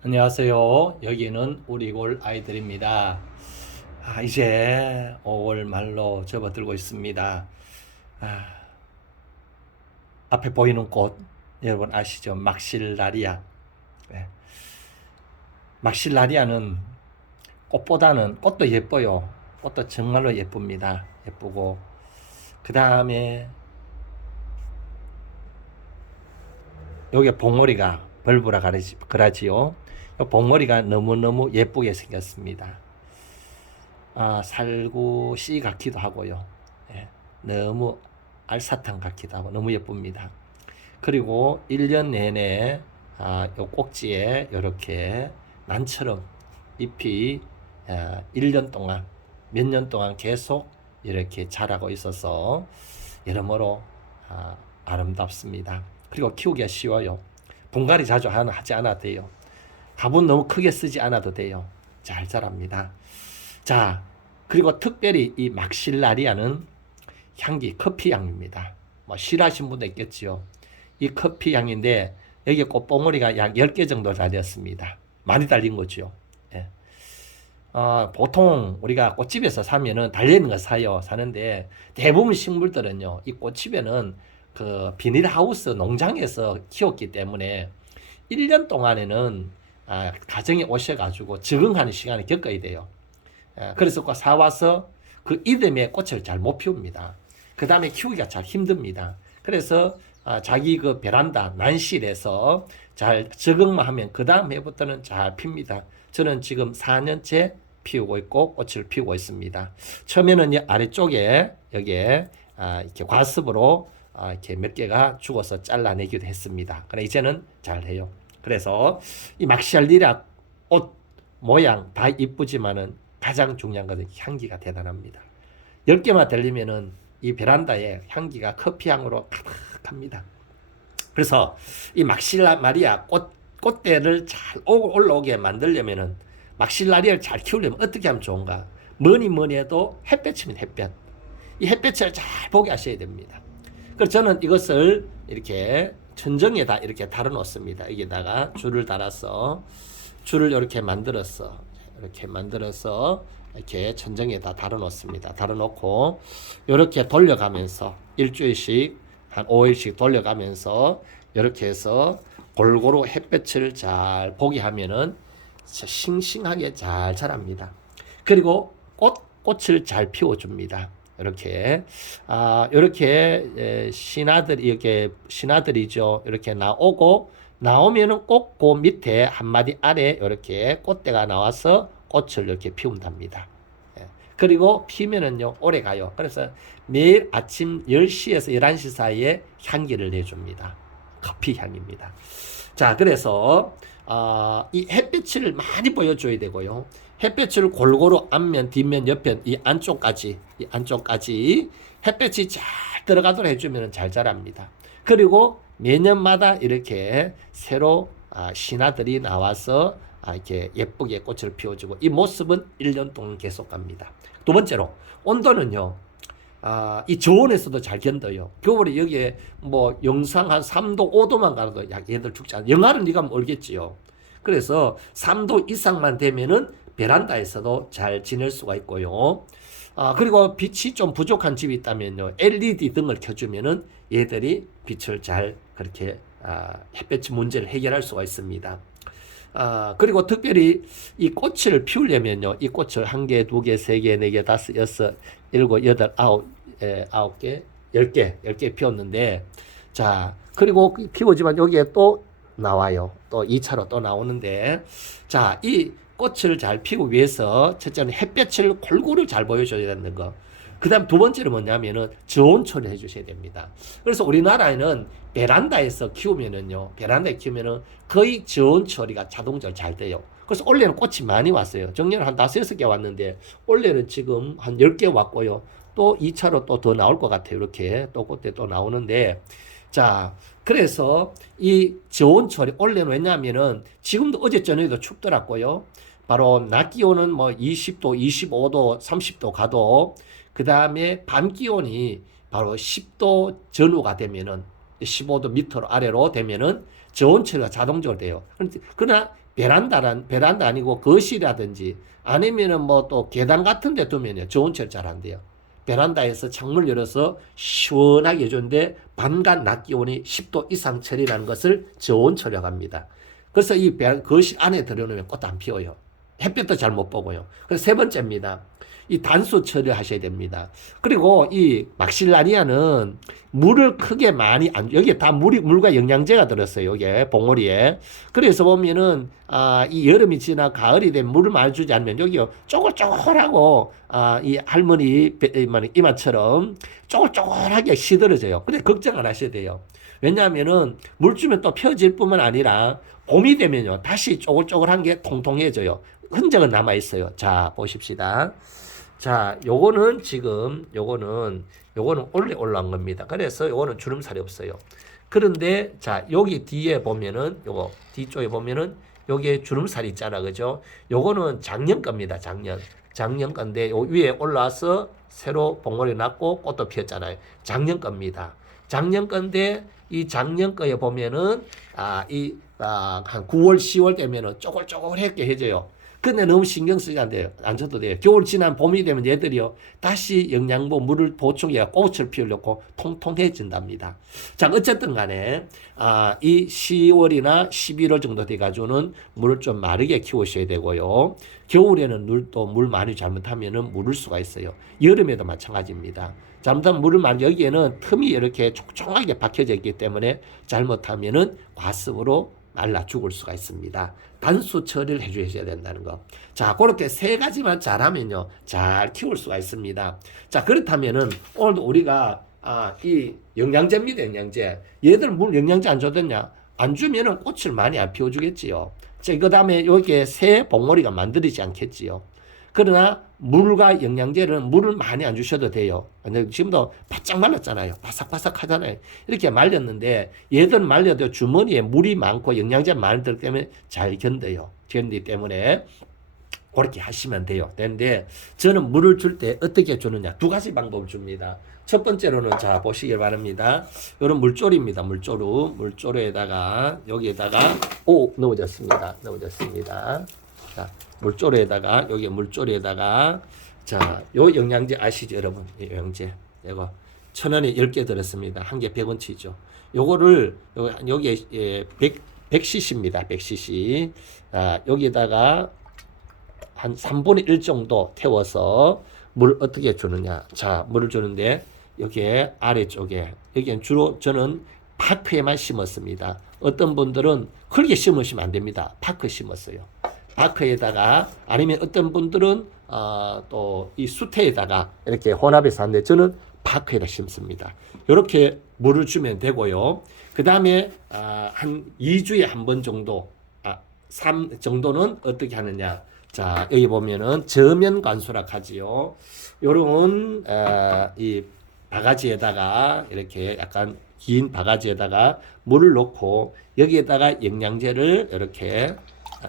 안녕하세요. 여기는 우리골 아이들입니다. 이제 5월 말로 접어들고 있습니다. 아, 앞에 보이는 꽃 여러분 아시죠? 막실라리아. 네. 막실라리아는 꽃보다는 꽃도 예뻐요. 꽃도 정말로 예쁩니다. 예쁘고 그 다음에 여기 봉오리가 벌브라 그라지요. 봉오리가 너무너무 예쁘게 생겼습니다. 살구씨 같기도 하고요. 예, 너무 알사탕 같기도 하고 너무 예쁩니다. 그리고 1년 내내 요 꼭지에 이렇게 난처럼 잎이 1년 동안 몇 년 동안 계속 이렇게 자라고 있어서 여러모로 아름답습니다. 그리고 키우기가 쉬워요. 분갈이 자주 하지 않아도 돼요. 화분 너무 크게 쓰지 않아도 돼요. 잘 자랍니다. 자, 그리고 특별히 이 막실라리아는 향기 커피 향입니다. 뭐 싫어하신 분도 있겠지요. 이 커피 향인데 여기 꽃봉오리가 약 10개 정도 달렸습니다. 많이 달린 거죠. 예. 보통 우리가 꽃집에서 사면은 달려있는 거 사는데 대부분 식물들은요, 이 꽃집에는 그 비닐하우스 농장에서 키웠기 때문에 1년 동안에는 가정에 오셔가지고 적응하는 시간을 겪어야 돼요. 그래서 꼭 사와서 그 이듬해 꽃을 잘 못 피웁니다. 그 다음에 키우기가 잘 힘듭니다. 그래서 자기 그 베란다, 난실에서 잘 적응만 하면 그 다음 해부터는 잘 핍니다. 저는 지금 4년째 피우고 있고 꽃을 피우고 있습니다. 처음에는 아래쪽에 여기에 이렇게 과습으로 이렇게 몇 개가 죽어서 잘라내기도 했습니다. 그래 이제는 잘 해요. 그래서 이 막샬리라 옷 모양 다 이쁘지만은 가장 중요한 것은 향기가 대단합니다. 10개만 들리면은 이 베란다에 향기가 커피향으로 가득합니다. 그래서 이 막실라리아 꽃대를 잘 올라오게 만들려면은 막실라리아를 잘 키우려면 어떻게 하면 좋은가? 뭐니 해도 햇볕이면 햇볕. 이 햇볕을 잘 보게 하셔야 됩니다. 그래서 저는 이것을 이렇게 천정에다 이렇게 달아 놓습니다. 여기다가 줄을 달아서 줄을 이렇게 만들어서 이렇게 천정에다 달아 놓습니다. 달아 놓고 이렇게 돌려가면서 일주일씩 한 5일씩 돌려가면서 이렇게 해서 골고루 햇볕을 잘 보게 하면은 싱싱하게 잘 자랍니다. 그리고 꽃을 잘 피워줍니다. 이렇게 신하들이죠. 이렇게 나오면은 꼭 그 밑에 한 마디 아래 이렇게 꽃대가 나와서 꽃을 이렇게 피운답니다. 그리고 피면은요 오래 가요. 그래서 매일 아침 10시에서 11시 사이에 향기를 내줍니다. 커피 향입니다. 자, 그래서 이 햇빛을 많이 보여줘야 되고요. 햇빛을 골고루 앞면, 뒷면, 옆면 이 안쪽까지 햇빛이 잘 들어가도록 해주면 잘 자랍니다. 그리고 매년마다 이렇게 새로 신하들이 나와서 이렇게 예쁘게 꽃을 피워주고 이 모습은 1년 동안 계속 갑니다. 두 번째로 온도는요. 이 저온에서도 잘 견뎌요. 겨울에 여기에 뭐 영상 한 3도, 5도만 가도 얘들 죽지 않아요. 영하를 네가 모르겠지요. 그래서 3도 이상만 되면은 베란다에서도 잘 지낼 수가 있고요. 그리고 빛이 좀 부족한 집이 있다면요. LED 등을 켜주면은 얘들이 빛을 잘 그렇게 햇볕 문제를 해결할 수가 있습니다. 그리고 특별히 이 꽃을 피우려면요. 이 꽃을 한 개, 두 개, 세 개, 네 개, 다섯, 여섯, 일곱, 여덟, 아홉 개, 10개 피웠는데, 자, 그리고 피우지만 여기에 또 나와요. 또 2차로 또 나오는데, 자, 이 꽃을 잘 피우기 위해서 첫째는 햇볕을 골고루 잘 보여줘야 되는 거. 그 다음 두 번째는 뭐냐면은 저온 처리를 해주셔야 됩니다. 그래서 우리나라에는 베란다에 키우면은 거의 저온 처리가 자동적으로 잘 돼요. 그래서 올해는 꽃이 많이 왔어요. 작년에 한 5-6개 왔는데 올해는 지금 한 10개 왔고요. 또 2차로 또 더 나올 것 같아요. 이렇게 또 꽃대 또 나오는데 자, 그래서 이 저온 처리 올해는 왜냐하면은 지금도 어제 저녁에도 춥더라고요. 바로 낮 기온은 뭐 20도, 25도, 30도 가도 그 다음에 밤 기온이 바로 10도 전후가 되면은 15도 밑으로 아래로 되면은 저온 처리가 자동적으로 돼요. 그러나 베란다 아니고 거실이라든지 아니면은 뭐 또 계단 같은 데 두면요. 저온 처리 잘 안 돼요. 베란다에서 창문 열어서 시원하게 해주는데 밤낮 낮 기온이 10도 이상 처리라는 것을 저온 처리라고 합니다. 그래서 이 거실 안에 들여놓으면 꽃 안 피워요. 햇볕도 잘 못 보고요. 그래서 세 번째입니다. 이 단수 처리하셔야 됩니다. 그리고 이 막실라니아는 물을 크게 많이 여기에 다 물과 영양제가 들었어요. 여기에 봉오리에. 그래서 보면은 이 여름이 지나 가을이 되면 물을 많이 주지 않으면 여기요 쪼글쪼글하고 이 할머니 이마처럼 쪼글쪼글하게 시들어져요. 근데 걱정 안 하셔야 돼요. 왜냐하면은 물 주면 또 펴질 뿐만 아니라 봄이 되면요 다시 쪼글쪼글한 게 통통해져요. 흔적은 남아 있어요. 자 보십시다. 자, 요거는 지금 요거는 원래 올라온 겁니다. 그래서 요거는 주름살이 없어요. 그런데 자, 여기 뒤에 보면은 요거 뒤쪽에 보면은 여기에 주름살이 있잖아. 그죠? 요거는 작년 겁니다. 작년 건데 요 위에 올라와서 새로 봉오리 났고 꽃도 피었잖아요. 작년 겁니다. 작년 건데 이 작년 거에 보면은 한 9월 10월 되면은 쪼글쪼글하게 해져요. 근데 너무 신경 쓰지 안 돼요. 안 줘도 돼요. 겨울 지난 봄이 되면 얘들이요. 다시 영양분 물을 보충해야 꽃을 피우려고 통통해진답니다. 자, 어쨌든 간에, 이 10월이나 11월 정도 돼가지고는 물을 좀 마르게 키우셔야 되고요. 겨울에는 또 물 많이 잘못하면은 물을 수가 있어요. 여름에도 마찬가지입니다. 잘못하면 물을 많이, 여기에는 틈이 이렇게 촉촉하게 박혀져 있기 때문에 잘못하면은 과습으로 말라 죽을 수가 있습니다. 단수 처리를 해주셔야 된다는 거. 자, 그렇게 세 가지만 잘하면요, 잘 키울 수가 있습니다. 자, 그렇다면은 오늘도 우리가 이 영양제입니다. 영양제. 얘들 물 영양제 안 줬겠냐? 안 주면은 꽃을 많이 안 피워주겠지요. 자, 그 다음에 여기에 새 봉오리가 만들어지지 않겠지요. 그러나 물과 영양제는 물을 많이 안 주셔도 돼요. 지금도 바짝 말랐잖아요. 바삭바삭 하잖아요. 이렇게 말렸는데 얘들 말려도 주머니에 물이 많고 영양제 많이 들기 때문에 잘 견뎌요. 견디기 때문에 그렇게 하시면 돼요. 되는데 저는 물을 줄 때 어떻게 주느냐. 두 가지 방법을 줍니다. 첫 번째로는 자 보시길 바랍니다. 이런 물조리입니다. 물조리에다가 여기에다가 넘어졌습니다. 자, 물조리에다가 여기 물조리에다가 자, 요 영양제 아시죠, 여러분? 이 영양제 이거 1,000원에 10개 들었습니다. 한 개 100원치죠. 요거를 여기에 100cc입니다. 100cc. 여기다가 한 3분의 1 정도 태워서 물 어떻게 주느냐. 자, 물을 주는데 여기에 아래쪽에 여기는 주로 저는 파크에만 심었습니다. 어떤 분들은 흙에 심으시면 안 됩니다. 파크 심었어요. 파크에다가 아니면 어떤 분들은 또 이 수태에다가 이렇게 혼합해서 하는데 저는 파크에다 심습니다. 이렇게 물을 주면 되고요. 그 다음에 한 2주에 한 번 정도 3 정도는 어떻게 하느냐. 자, 여기 보면은 저면 관수라 하지요. 요런 이 바가지에다가 이렇게 약간 긴 바가지에다가 물을 넣고 여기에다가 영양제를 이렇게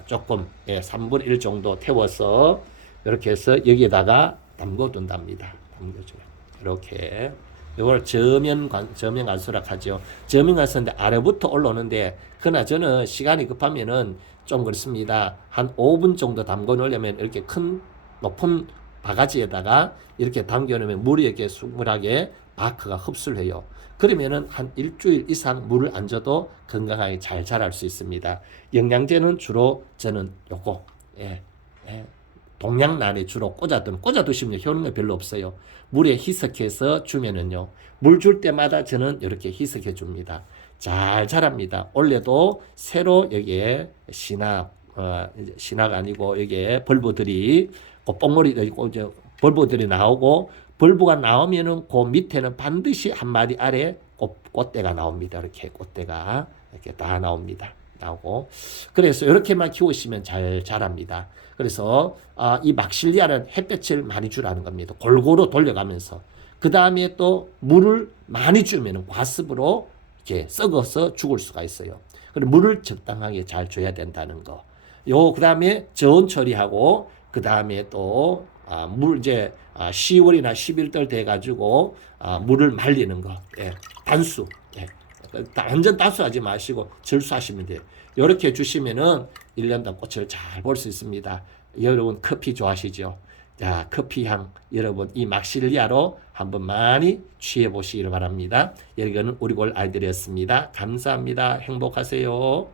조금 3분의 1 정도 태워서 이렇게 해서 여기에다가 담궈둔답니다. 담궈줘요. 이렇게 이걸 저면 관수라 하죠. 저면 관수인데 아래부터 올라오는데 그러나 저는 시간이 급하면은 좀 그렇습니다. 한 5분 정도 담궈 놓으려면 이렇게 큰 높은 바가지에다가 이렇게 담겨 놓으면 물이 이렇게 수분하게 바크가 흡수를 해요. 그러면은 한 일주일 이상 물을 안 줘도 건강하게 잘 자랄 수 있습니다. 영양제는 주로 저는 요거 동양란에 주로 꽂아두시면 효능이 별로 없어요. 물에 희석해서 주면은요, 물 줄 때마다 저는 이렇게 희석해 줍니다. 잘 자랍니다. 원래도 새로 여기에 신화가 아니고 여기에 벌브들이 꽃봉오리 벌브들이 나오고 벌브가 나오면은 그 밑에는 반드시 한 마디 아래 꽃대가 나옵니다. 이렇게 꽃대가 이렇게 다 나오고 그래서 이렇게만 키우시면 잘 자랍니다. 그래서 이 막실리아는 햇볕을 많이 주라는 겁니다. 골고루 돌려가면서 그 다음에 또 물을 많이 주면 과습으로 이렇게 썩어서 죽을 수가 있어요. 그리고 물을 적당하게 잘 줘야 된다는 거. 그 다음에 저온 처리하고 그 다음에 또 물 이제 10월이나 11월 돼 가지고 물을 말리는 거. 단수. 완전 따수하지 마시고 절수하시면 돼요. 이렇게 해주시면은 1년 동안 꽃을 잘 볼 수 있습니다. 여러분 커피 좋아하시죠? 자, 커피 향 여러분 이 막실리아로 한번 많이 취해 보시기를 바랍니다. 여기는 우리골 아이들이었습니다. 감사합니다. 행복하세요.